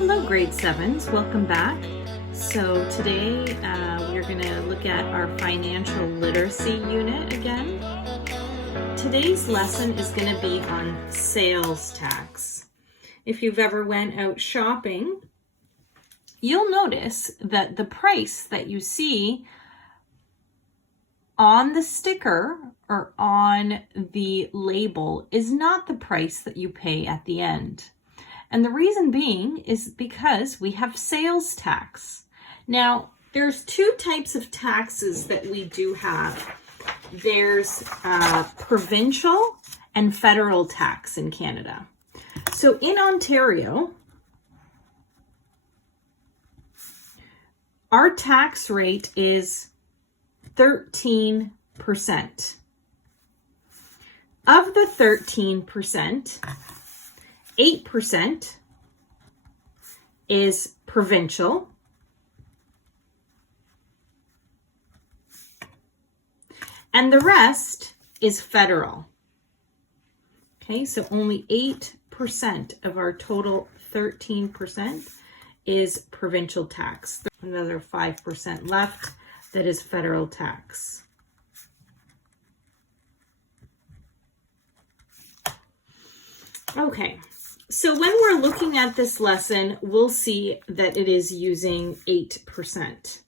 Hello grade 7s, welcome back. So today we're going to look at our financial literacy unit again. Today's lesson is going to be on sales tax. If you've ever went out shopping, you'll notice that the price that you see on the sticker or on the label is not the price that you pay at the end. And the reason being is because we have sales tax. Now, there's two types of taxes that we do have. There's provincial and federal tax in Canada. So in Ontario, our tax rate is 13%. Of the 13%, 8% is provincial, and the rest is federal. Okay, so only 8% of our total 13% is provincial tax. Another 5% left that is federal tax. Okay. So when we're looking at this lesson, we'll see that it is using 8%.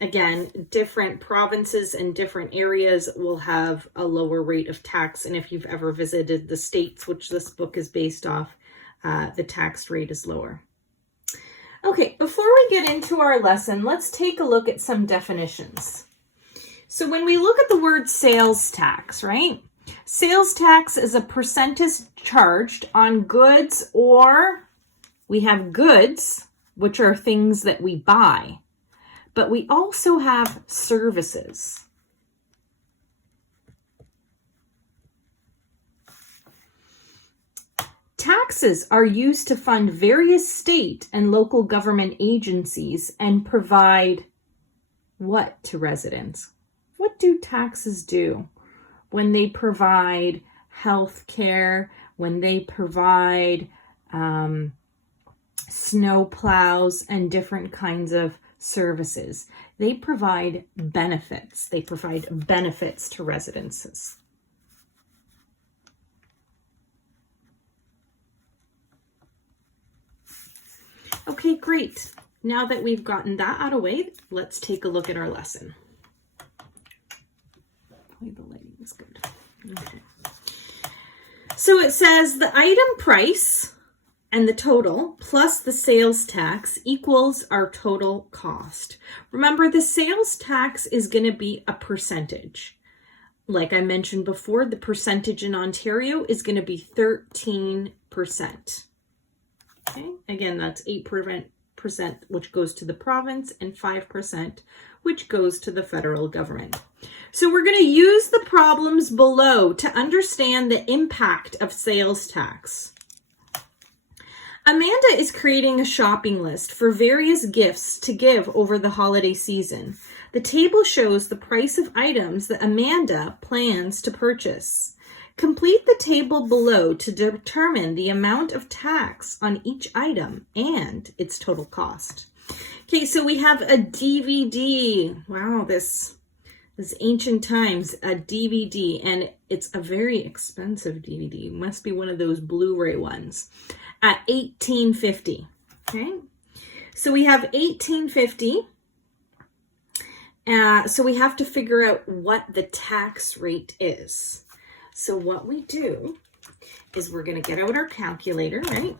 Again, different provinces and different areas will have a lower rate of tax. And if you've ever visited the states, which this book is based off, the tax rate is lower. Okay, before we get into our lesson, let's take a look at some definitions. So when we look at the word sales tax, right? Sales tax is a percentage charged on goods, or we have goods, which are things that we buy, but we also have services. Taxes are used to fund various state and local government agencies and provide what to residents? What do taxes do? When they provide health care, when they provide snow plows and different kinds of services, they provide benefits. They provide benefits to residences. Okay, great. Now that we've gotten that out of the way, let's take a look at our lesson. The lighting is good. Okay. So it says the item price and the total plus the sales tax equals our total cost. Remember, the sales tax is going to be a percentage. Like I mentioned before, the percentage in Ontario is going to be 13%. Okay, again, that's 8%, which goes to the province, and 5%, which goes to the federal government. So we're going to use the problems below to understand the impact of sales tax. Amanda is creating a shopping list for various gifts to give over the holiday season. The table shows the price of items that Amanda plans to purchase. Complete the table below to determine the amount of tax on each item and its total cost. Okay, so we have a DVD. Wow, this ancient times, a DVD, and it's a very expensive DVD. Must be one of those Blu-ray ones at $18.50. Okay, so we have $18.50. So we have to figure out what the tax rate is. So what we do is we're going to get out our calculator, right?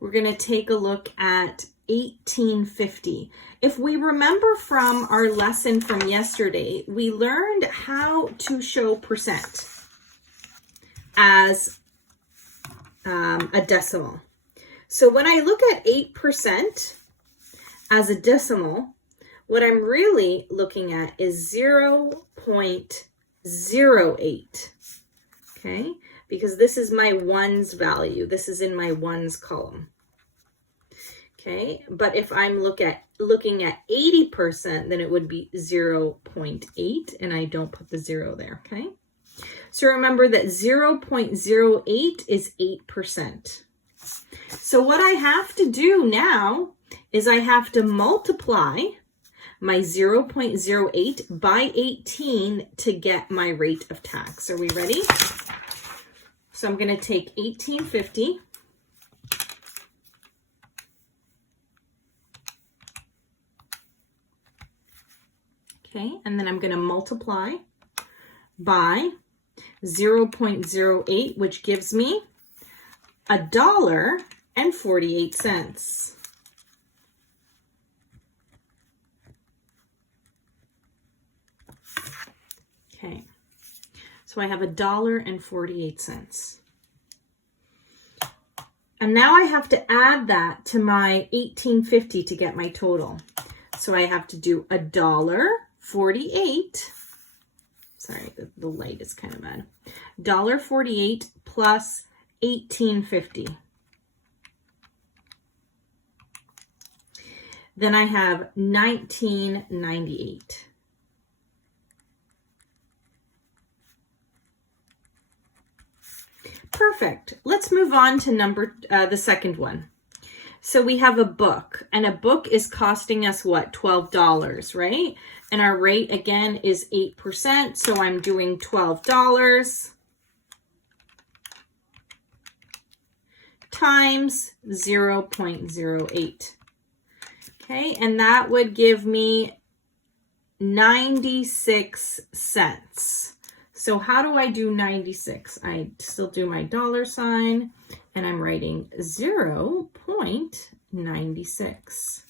We're going to take a look at $18.50. If we remember from our lesson from yesterday, we learned how to show percent as a decimal. So when I look at 8% as a decimal, what I'm really looking at is 0.08, okay? Because this is my ones value. This is in my ones column. Okay, but if I'm looking at 80%, then it would be 0.8, and I don't put the 0 there, okay? So remember that 0.08 is 8%. So what I have to do now is I have to multiply my 0.08 by 18 to get my rate of tax. Are we ready? So I'm going to take 1850. Okay, and then I'm going to multiply by 0.08, which gives me $1.48. Okay, so I have $1.48. And now I have to add that to my 1850 to get my total. So I have to do $1.48. Sorry, the light is kind of bad. $1.48 plus 1850. Then I have 1998. Perfect. Let's move on to the second one. So we have a book, and a book is costing us what? $12, right? And our rate again is 8%. So I'm doing $12 times 0.08. Okay, and that would give me 96 cents. So how do I do 96? I still do my dollar sign, and I'm writing 0.96.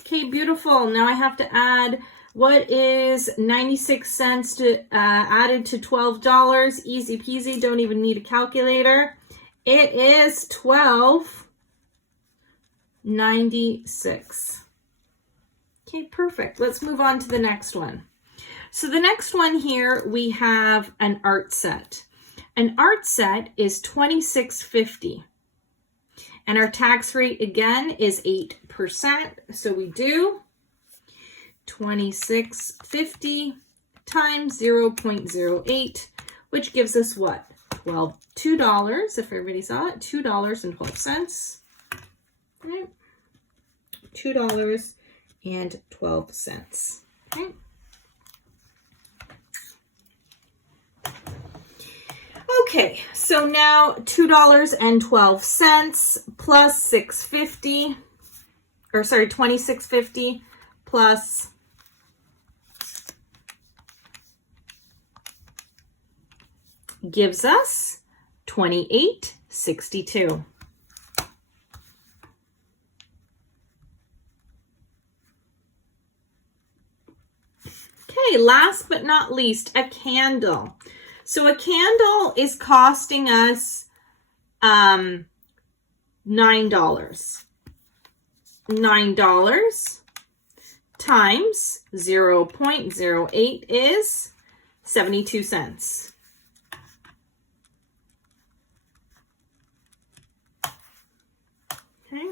Okay, beautiful. Now I have to add, what is 96 cents to added to $12? Easy peasy, don't even need a calculator. It is $12.96. Okay, perfect. Let's move on to the next one. So the next one here, we have an art set. An art set is $26.50. And our tax rate again is 8%. So we do $26.50 times 0.08, which gives us what? $2, if everybody saw it, $2.12. Right? $2.12. Okay. Okay, so now $2.12 plus $26.50 plus gives us $28.62. Okay, last but not least, a candle. So a candle is costing us $9. $9 times 0.08 is 72 cents. Okay.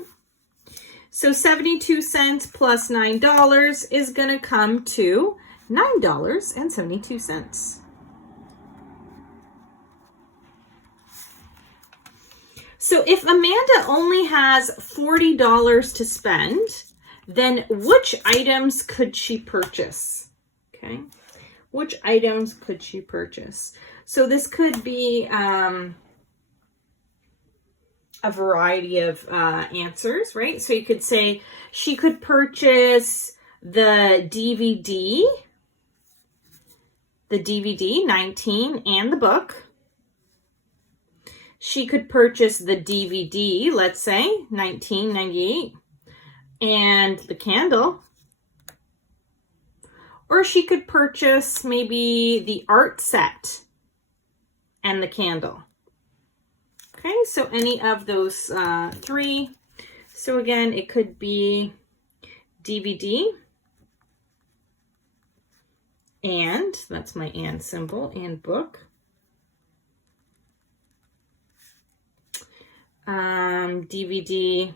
So 72 cents plus $9 is going to come to $9.72. So if Amanda only has $40 to spend, then which items could she purchase? Okay, which items could she purchase? So this could be a variety of answers, right? So you could say she could purchase the DVD 19, and the book. She could purchase the DVD, let's say, 1998, and the candle. Or she could purchase maybe the art set and the candle. Okay, so any of those three. So again, it could be DVD, and, that's my and symbol, and book. DVD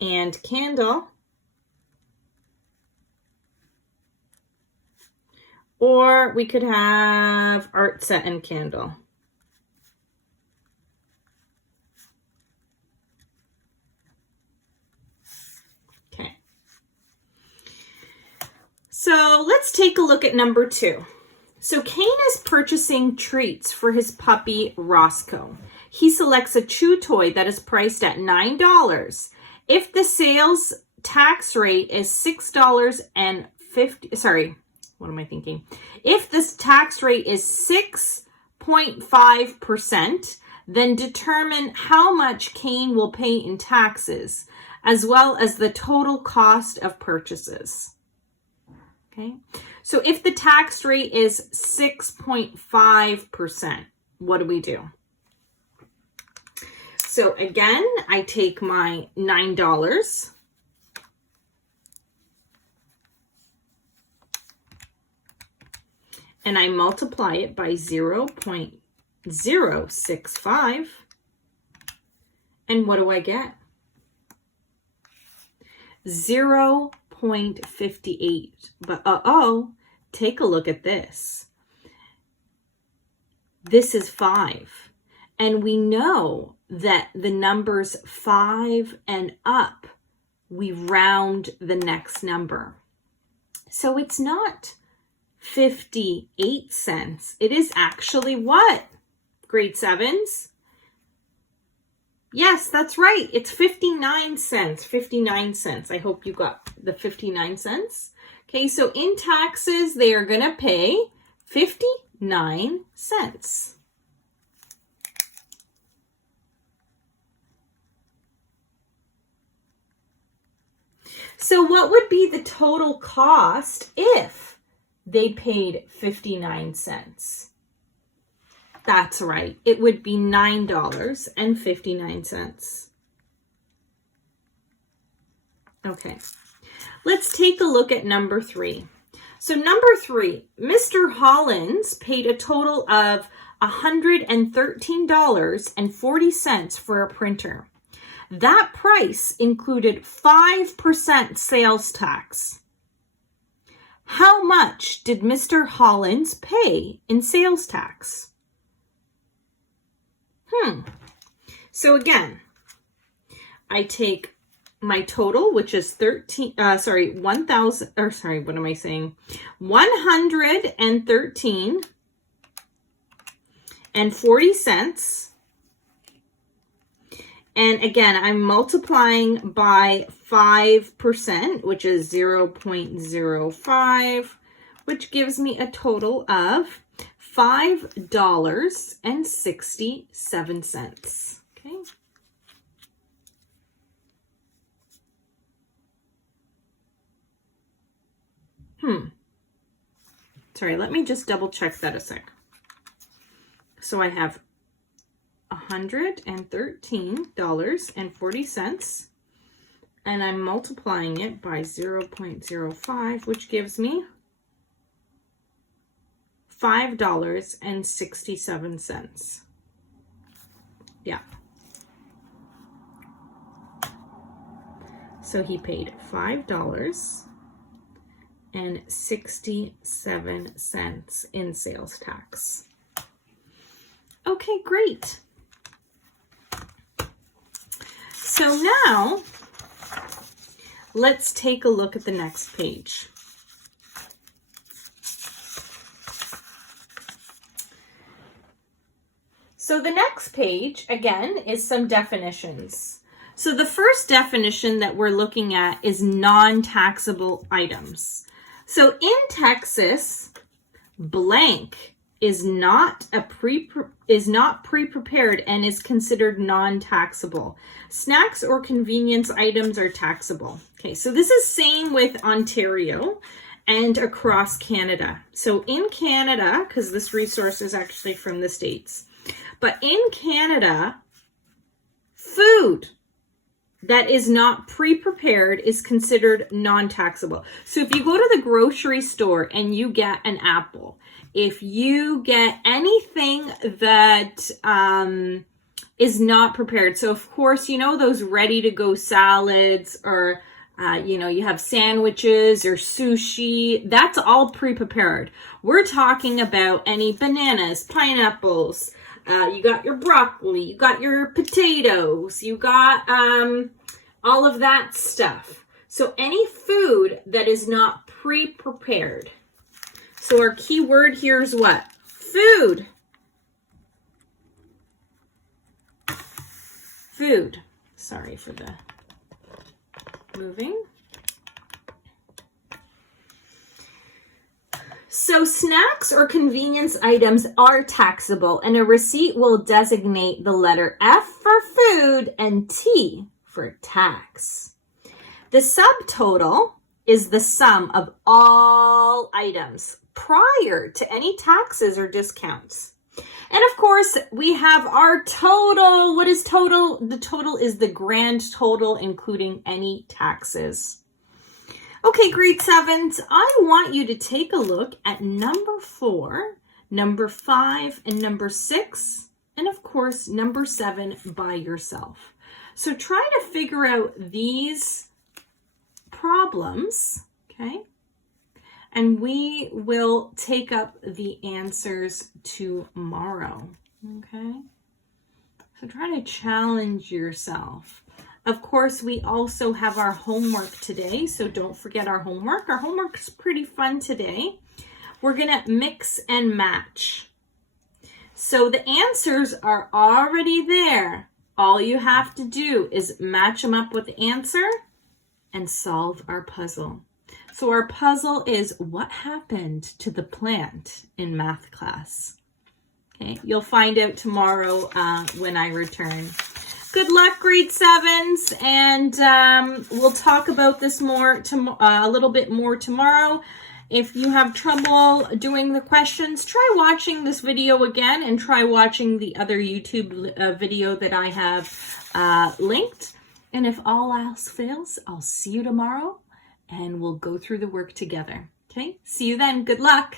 and candle, Or we could have art set and candle. Okay. So let's take a look at number 2. So Kane is purchasing treats for his puppy Roscoe. He selects a chew toy that is priced at $9. If the sales tax rate is $6.50, what am I thinking? If this tax rate is 6.5%, then determine how much Kane will pay in taxes, as well as the total cost of purchases. Okay, so if the tax rate is 6.5%, what do we do? So again, I take my $9 and I multiply it by 0.065. And what do I get? 0.58. But take a look at this. This is 5. And we know that the numbers 5 and up, we round the next number. So it's not 58 cents. It is actually what? Grade 7s? Yes, that's right. It's 59 cents. 59 cents. I hope you got the 59 cents. Okay, so in taxes, they are going to pay 59 cents. So what would be the total cost if they paid 59 cents? That's right. It would be $9.59. Okay. Let's take a look at number 3. So number 3, Mr. Hollins paid a total of $113.40 for a printer. That price included 5% sales tax. How much did Mr. Hollins pay in sales tax? So again, I take my total, which is 113.40. And again, I'm multiplying by 5%, which is 0.05, which gives me a total of $5.67. Okay. Sorry, let me just double check that a sec. So I have $113.40, and I'm multiplying it by 0.05, which gives me $5.67. Yeah. So he paid $5.67 in sales tax. Okay, great. So now let's take a look at the next page. So the next page, again, is some definitions. So the first definition that we're looking at is non-taxable items. So in Texas, blank is not pre-prepared and is considered non-taxable. Snacks or convenience items are taxable. Okay, so this is same with Ontario and across Canada. So in Canada, because this resource is actually from the States, but in Canada, food that is not pre-prepared is considered non-taxable. So if you go to the grocery store and you get an apple, if you get anything that is not prepared, so of course, you know, those ready-to-go salads or You have sandwiches or sushi. That's all pre-prepared. We're talking about any bananas, pineapples. You got your broccoli. You got your potatoes. You got all of that stuff. So any food that is not pre-prepared. So our key word here is what? Food. Food. Sorry for the moving. So snacks or convenience items are taxable, and a receipt will designate the letter F for food and T for tax. The subtotal is the sum of all items prior to any taxes or discounts. And of course, we have our total. What is total? The total is the grand total, including any taxes. Okay, grade 7s, I want you to take a look at number 4, number 5, and number 6, and of course, number 7 by yourself. So try to figure out these problems, okay? And we will take up the answers tomorrow, okay? So try to challenge yourself. Of course, we also have our homework today, so don't forget our homework. Our homework is pretty fun today. We're going to mix and match. So the answers are already there. All you have to do is match them up with the answer and solve our puzzle. So our puzzle is what happened to the plant in math class. Okay, you'll find out tomorrow when I return. Good luck, grade 7s, and we'll talk about this more a little bit more tomorrow. If you have trouble doing the questions, try watching this video again and try watching the other YouTube video that I have linked. And if all else fails, I'll see you tomorrow and we'll go through the work together. Okay, see you then. Good luck.